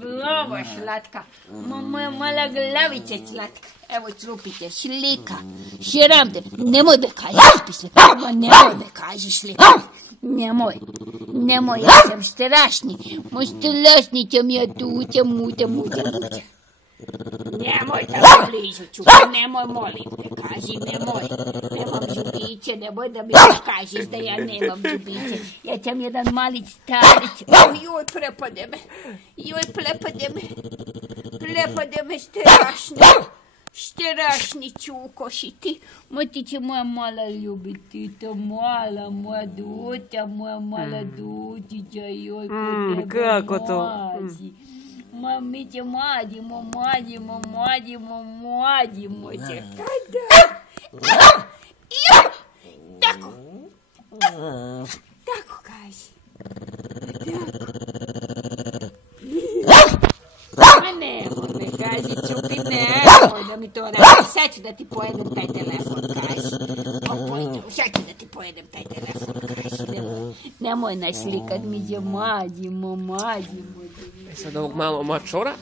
Glava slatka, moja mala glavica slatka, evo crupite, slika, širamte, nemoj da kažeš pisle, nemoj da kažeš slika, nemoj, ja sam strašni, moj strašni ćem ja tuća, muća. Nemoj da me bližu, čupa, nemoj, molim te, kaži, nemam džubiće, nemoj da mi kažeš da ja nemam džubiće, ja ćem jedan mali starić, joj, prepade me, strašni čukoši ti, moj ti će moja mala ljubiti, to mala, moja duća, moja mala dutića, joj, ko tebe kako to? Mi će mladimo će. Kada? Tako kaži. Nemoj me kaži, čupi, nemoj da mi to radi. Sad ću da ti pojedem taj telefon, kaži. Sad ću da ti pojedem taj telefon, kaži. Nemoj nas slikat, mi će mladimo. Sad ovog malo mačora.